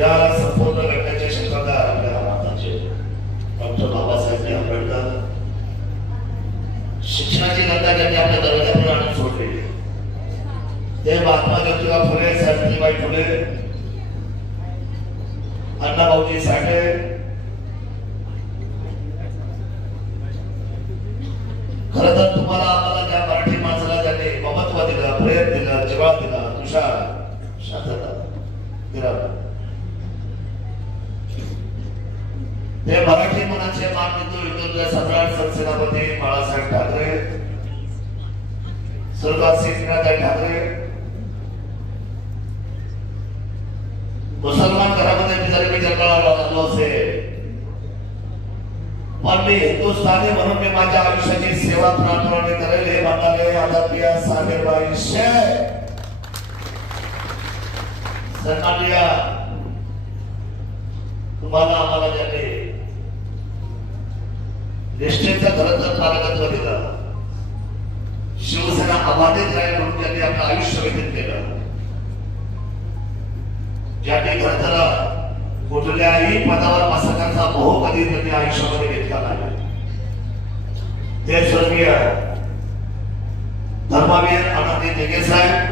या संपूर्ण घटनेचे शिल्पकार आपल्या भारताचे डॉक्टर बाबासाहेब आंबेडकर शिक्षणाची गंगा त्यांनी आपल्या दरवाजापुढे आणून सोडलेली. ते महात्मा ज्योतिबा फुले सावित्रीबाई फुले अण्णाभाऊजी साठे स्वर्गवासी श्रीनाथाई ठाकरे मुसलमान घरामध्ये मी जरी मी जन्माला लागलो असेल पण मी हिंदुस्थानी म्हणून मी माझ्या आयुष्याची सेवा प्रार्थना करेल हे म्हणाले आदरणीय साहेबाई शेख सन्माननीय तुम्हाला आम्हाला ज्यांनी निष्ठेचं खरं तर मार्गत्व दिलं. शिवसेना अबाधित राहील म्हणून त्यांनी आपलं आयुष्य व्यतीत केलं ज्यांनी खर तर कुठल्याही पदावर मसकांचा मोह कधी त्यांनी आयुष्यामध्ये घेतला नाही ते स्वर्गीय धर्मवीर आनंदी साहेब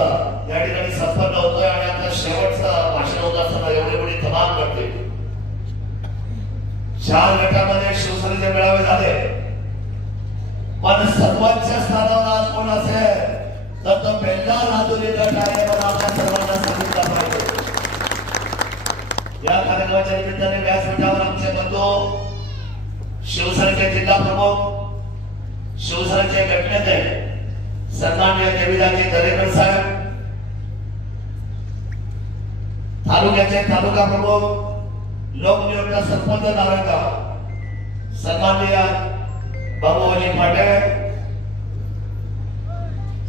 होता. या ठिकाणी संपन्न होतोय आणि आता शेवटचा भाषण होत असताना एवढे मोठी तमाम करते चार गटामध्ये शिवसेनेचे मेळावे झाले. पण सर्वोच्च स्थानावर आज कोण असेल तर तो बेल्ला राहुरी गट आहे मला आपल्या सर्वांना सांगितलं पाहिजे या कार्यक्रमाच्या निमित्ताने व्यासपीठावर आमचे बंधू शिवसेनेचे जिल्हा प्रमुख शिवसेनेचे गटनेते सन्मान्य देवीदाजी दरेकर साहेब तालुक्याचे तालुका प्रमुख लोकनियुक्त सरपंच नारायणगाव सन्माननीय बाबूजी पाटील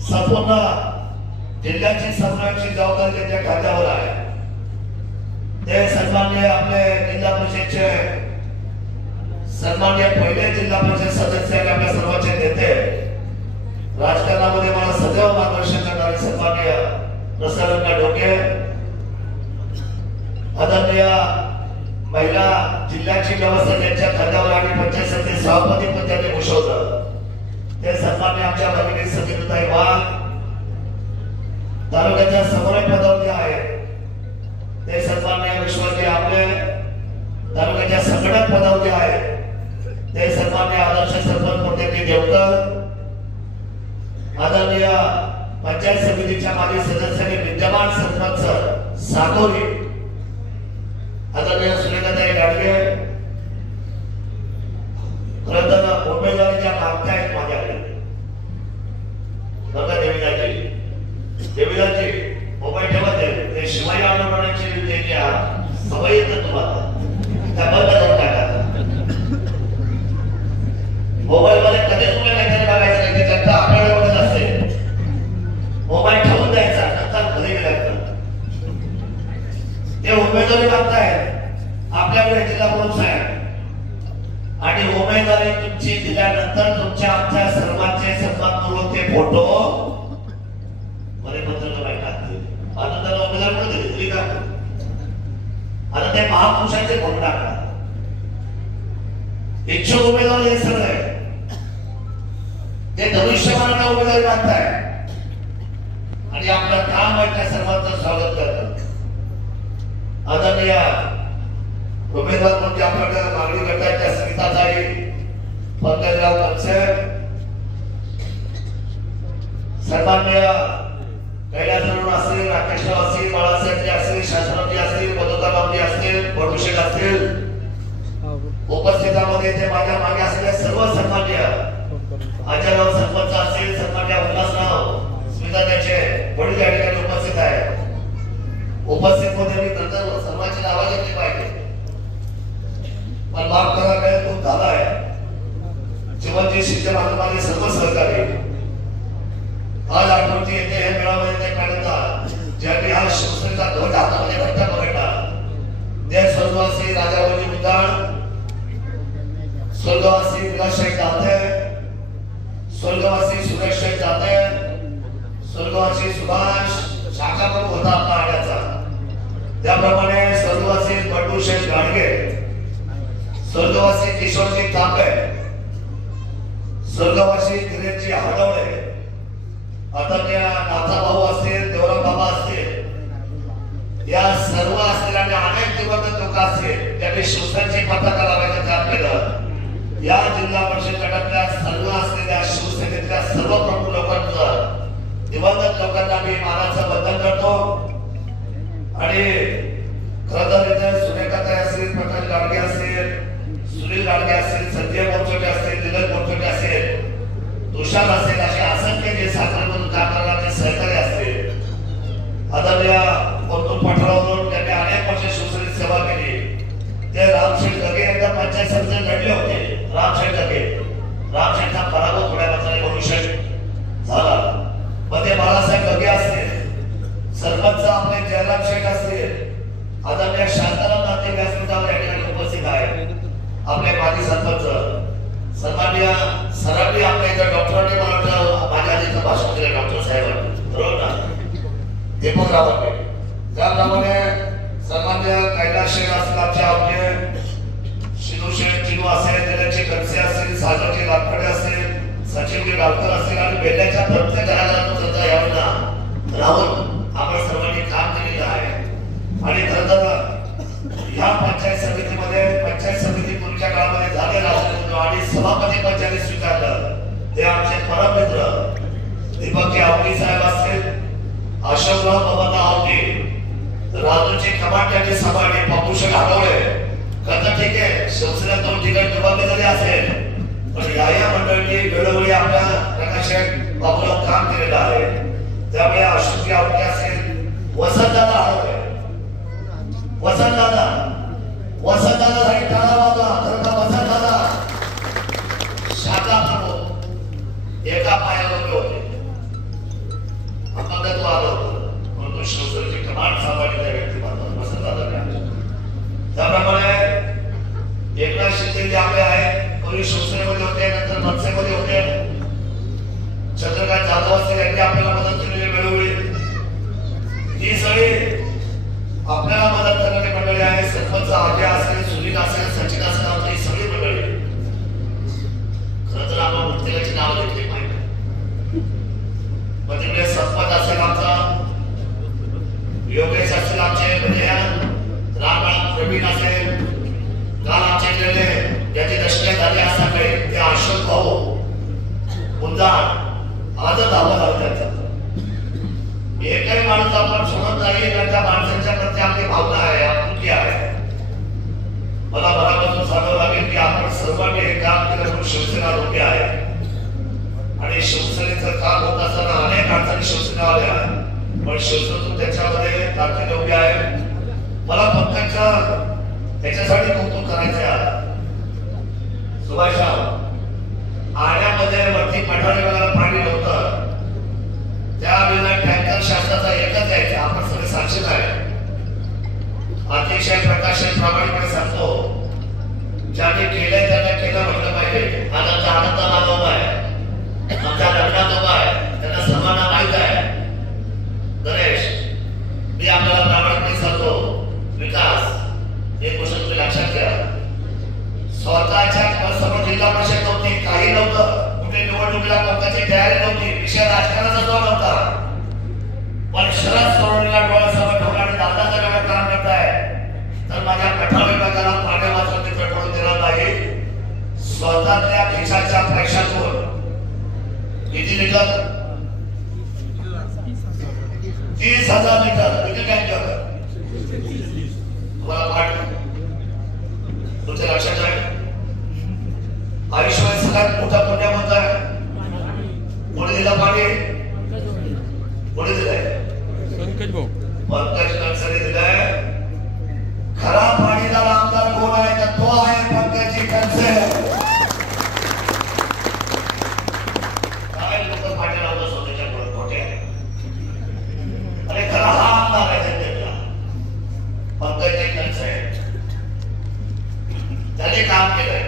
संपूर्ण जिल्ह्याची समन्वयाची जबाबदारी त्यांच्या खात्यावर आहे. ते सन्माननीय आपले जिल्हा परिषदचे सन्माननीय पहिले जिल्हा परिषद सदस्य आणि आपल्या सर्वांचे नेते. राजकारणामध्ये मला सदैव मार्गदर्शन करणारे सन्मान्य प्रसन्न डोके आदरणीय महिला जिल्ह्याची व्यवस्था त्यांच्या खात्यावर आणि पंचायत समिती सभापती पण त्यांनी घोषवलं ते सन्मान्य आमच्या भगिनी सतीताई वाघ तालुक्याच्या समन्वय पदावरती आहेत. ते सन्मान्य विश्वाजी आपले तालुक्याच्या संघटक पदावरती आहेत. ते सन्मान्य आदर्श सरपंच समितीच्या माजी सदस्यांनी विद्यमान सरपंच साकोरी आदरणीय सुरेखाताई गाडगे खरं तर उमेदवारीच्या मागतायत माझ्याकडे बघा देवीदाजी. देवीदाजी मोबाईल ठेवत आहे ते शिवाजी आंदोलनाची ते ज्या सवय येतं तुम्हाला. त्या बंद करून टाका. मोबाईल मध्ये कधीच ते उमेदवारी मागतायत आपल्याकडे जिल्हा प्रमुख साहेब आणि उमेदवारी तुमची दिल्यानंतर तुमच्या आमच्या सर्वांचे सन्मानपूर्वक ते फोटो मध्ये पत्रक टाकतील. आता त्याला उमेदवार पण दिली दिली का? आता ते महापुरुषांचे फोटो टाकतात इच्छुक उमेदवार हे सगळं. ते धनुष्यमानाला उमेदवारी मागताय. ela está certa. स्वर्गवासी किशोरजी तांबे स्वर्गवासी धीरेजी हडवळे आता त्या नाथा भाऊ असतील देवराम बाबा असतील या सर्व असतील आणि अनेक दिवंगत लोक असतील त्यांनी शिवसेनेची पताका लावायचं काम केलं. या जिल्हा परिषद गटातल्या सर्व असलेल्या शिवसेनेतल्या सर्व प्रमुख लोकांचं दिवंगत लोकांना मी मानाचं बंधन करतो. आणि खरं तर इथे सुरेखाताई असतील प्रकाश गाडगे असेल सुनील गाडगे असतील संजय मोरचोटे असतील दिलीप मोरचोटे असेल तुषार असेल असे असंख्य जे साखरेमधून काम करणारे सहकारी असतील आदरणीय वर्तुळ पाठरावरून त्यांनी अनेक वर्ष शिवसेनेत सेवा केली. ते रामशेठ गगे एकदा पंचायत समितीत लढले होते. रामशेठ गगे रामशेठचा पराभव मित्र दीपक साहेब असतील अशोकराव बाबांना आवडी राजूची कमांड त्यांनी सांभाळली पपुष घालवले कसं ठीक आहे शिवसेना दोन ठिकाणी जबाबदारी असेल. पण या या मंडळी वेळोवेळी आपल्या प्रकाशात बाबूराव काम केलेलं आहे. त्यामुळे अशोकजी आवडी असेल. वसंतदादा हळवले वसंतदादा वसंतदादा. अतिशय प्रकाश प्रामाणिकपणे सांगतो. ज्याने केलंय त्यांना केलं म्हटलं पाहिजे. आनंद आनंदाला उभा आहे. आमच्या लग्नात उभा आहे. त्यांना सर्वांना माहीत आहे. गणेश मी आपल्याला प्रामाणिकपणे सांगतो. विकास एक गोष्ट तुम्ही लक्षात घ्या. स्वतःच्या समोर जिल्हा परिषद नव्हती काही नव्हतं. कुठे निवडणुकीला पंकची तयारी नव्हती. विषय राजकारणाचा जो नव्हता पण शरद सोडवणीला माझ्या कठा विभागाला पाण्यावाचा तिथे ठेवून दिला नाही. स्वतःच्या खिशाच्या पैशातून. किती लिटर? तीस हजार लिटर. किती टँकर तुम्हाला पाठ तुमच्या लक्षात आहे आयुष्यात सगळ्यात मोठा पुण्यामध्ये out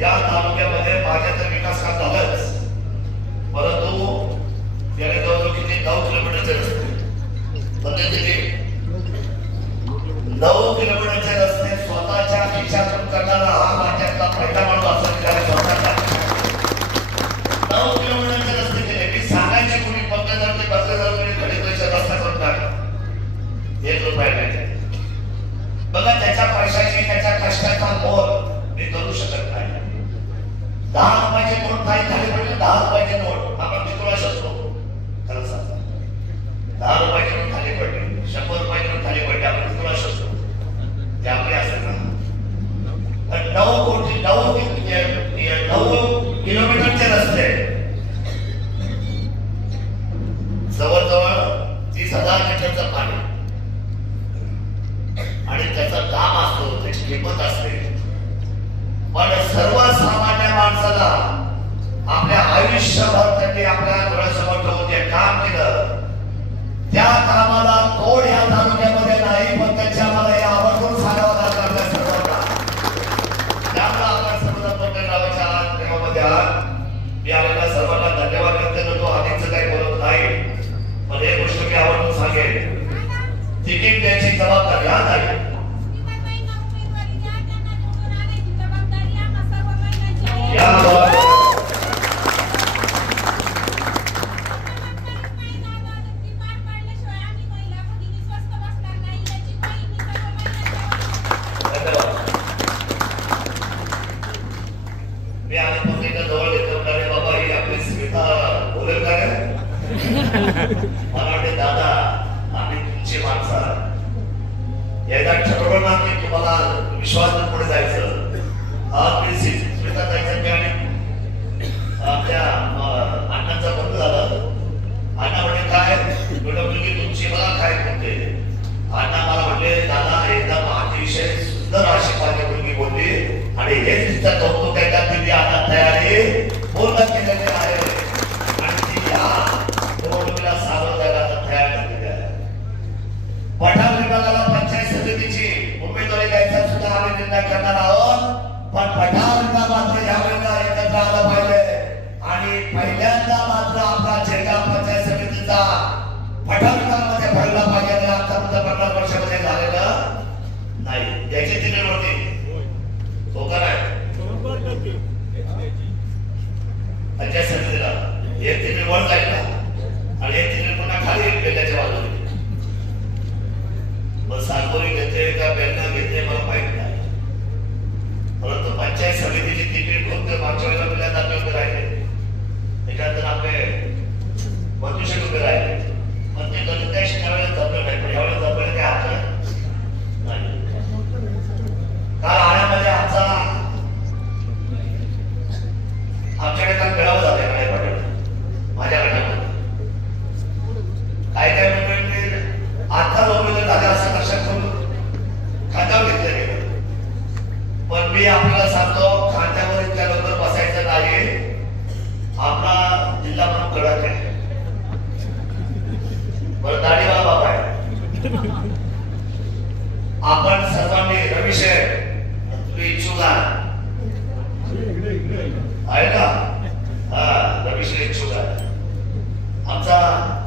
या तालुक्यामध्ये माझ्या तर विकास हा झालाच परंतु त्याने जवळजवळ किती? नऊ किलोमीटरचे रस्ते. बदल दिले नऊ किलोमीटर काळात मी आपल्या सर्वांना धन्यवाद व्यक्त तो आधीच काही बोलत नाही. पण एक गोष्ट मी आवडून सांगेल तिकीट द्यायची जबाबदारी episódio da Portaria पहिल्यांदा मात्र आपला जिल्हा पंचायत समितीचा पठारमध्ये भरला पाहिजे आतापर्यंत पंधरा वर्षामध्ये झालेलं नाही. त्याचे तिने होते तो पंचायत समितीला. एक तिने वर जाईल आणि एक तिने पुन्हा खाली बेल्याच्या बाजूला मग साखोरी घेते का घेते मला माहीत नाही. परंतु पंचायत समितीची तिकीट फक्त मागच्या वेळेला दाखल करायचे. त्याच्यानंतर आपले मनुष्य उभे राहिले पण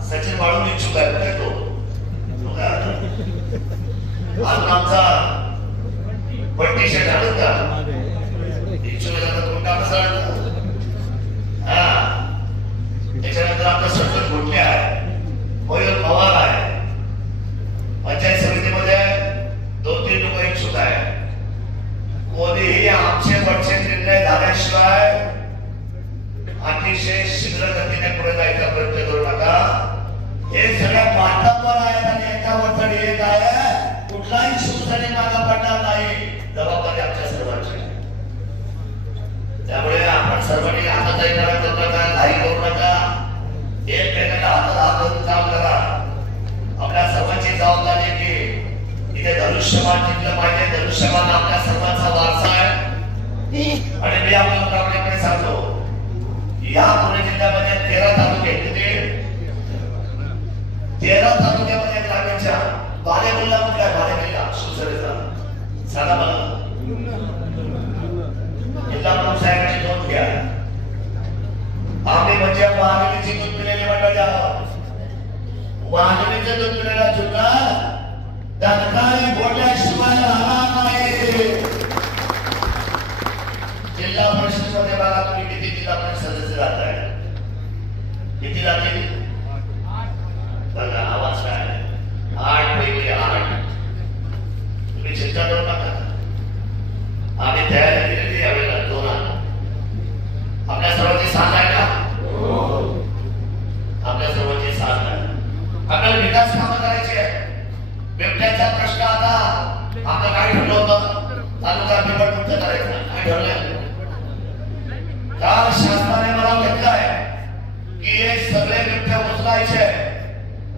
सचिन वाळून इच्छुक आहे काय तो? काय अजून आमचा पट्टी शेट बरं का? इच्छुक आहे आता काम हा. त्याच्यानंतर आमचा सतत घोटले आहे मयूर पवार आहे. पंचायत समितीमध्ये दोन तीन लोक इच्छुक आहे. कोणीही आमचे पक्षे निर्णय झाल्याशिवाय अतिशय शीघ्र गतीने पुढे जायचं हे सगळ्या मातब्बर आहेत आणि एकावर येत आहे. कुठलाही शिवसेने मागा पडणार नाही. जबाबदारी आमच्या सर्वांची त्यामुळे आपण सर्वांनी हाताचाही करा करू नका घाई करू नका. एकमेकांना हातात हात धरून काम करा. आपल्या सर्वांची जबाबदारी की इथे धनुष्यमान जिंकलं पाहिजे धनुष्यबाण महाजनीचं दूध पिलेला चुका. दणकाळी बोलल्याशिवाय राहणार नाही. जिल्हा परिषदमध्ये बघा तुम्ही किती जिल्हा परिषद सदस्य जात आहे किती जाते? तालुका निवडणूक मुक्त करायचं काय काल शासनाने मला घेतलं की हे सगळे बिबटे उचलायचे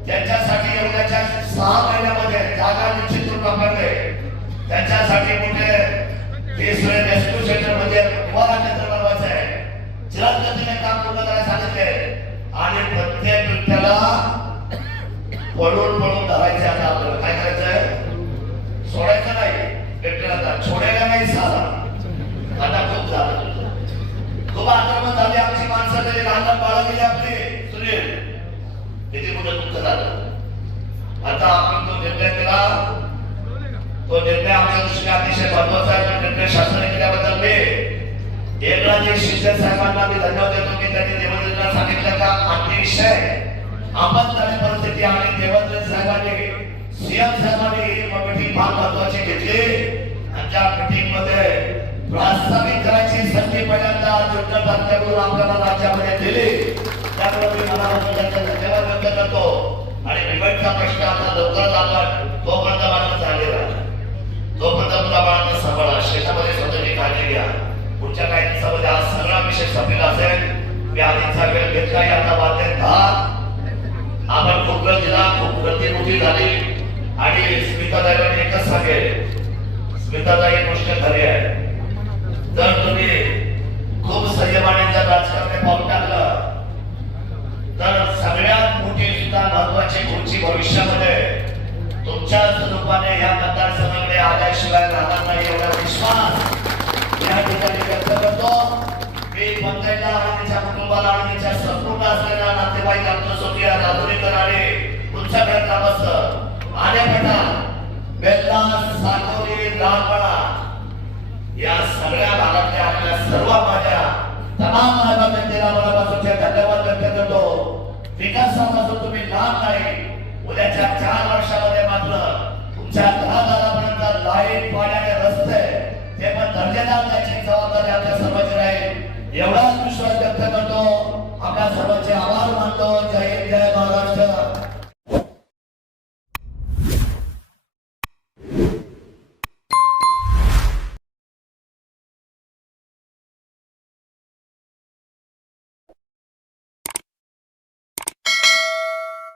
त्यांच्यासाठी एवढ्याच्या सहा महिन्यामध्ये जागा निश्चित करून वापरले त्यांच्यासाठी मोठे तिसरे रेस्क्यू सेंटर म्हणजे निवारा केंद्र बनवायचं आहे. जलद गतीने काम पूर्ण करायला सांगितले. आणि प्रत्येक बिबट्याला पळून नाही साला आता खूप खूप आक्रमण झाले आमची माणसं लहान लहान सुनील मोठं दुःख झालं. आता आपण तो निर्णय केला. तो निर्णय आमच्या दृष्टीने अतिशय महत्त्वाचा आहे. तो निर्णय शासनाने केल्याबद्दल मी एकनाथजी शिंदे साहेबांना मी धन्यवाद देतो की त्यांनी देवेंद्रला सांगितलं का आपत्कालीन परिस्थिती आणि देवेंद्र साहेबांनी सीएम साहेबांनी ही फार महत्वाची घेतली. आजच्या त्या मीटिंगमध्ये प्रास्ताविक करायची संधी पहिल्यांदा जुन्नर तालुक्याकडून आपल्याला राज्यामध्ये दिली. त्यामुळे मी मनापासून धन्यवाद व्यक्त करतो. आणि बिबटचा प्रश्न आता लवकरच आपण तोपर्यंत मात्र झालेला आहे. तोपर्यंत मुलाबाळांना सांभाळा. शेतामध्ये स्वतःची काळजी घ्या. पुढच्या काही दिवसामध्ये आज सगळा विषय संपलेला असेल. मी आधीचा वेळ घेतला आता एवढाच विश्वास व्यक्त करतो. आपल्या सर्वांचे आभार मानतो. जय हिंद जय महाराष्ट्र.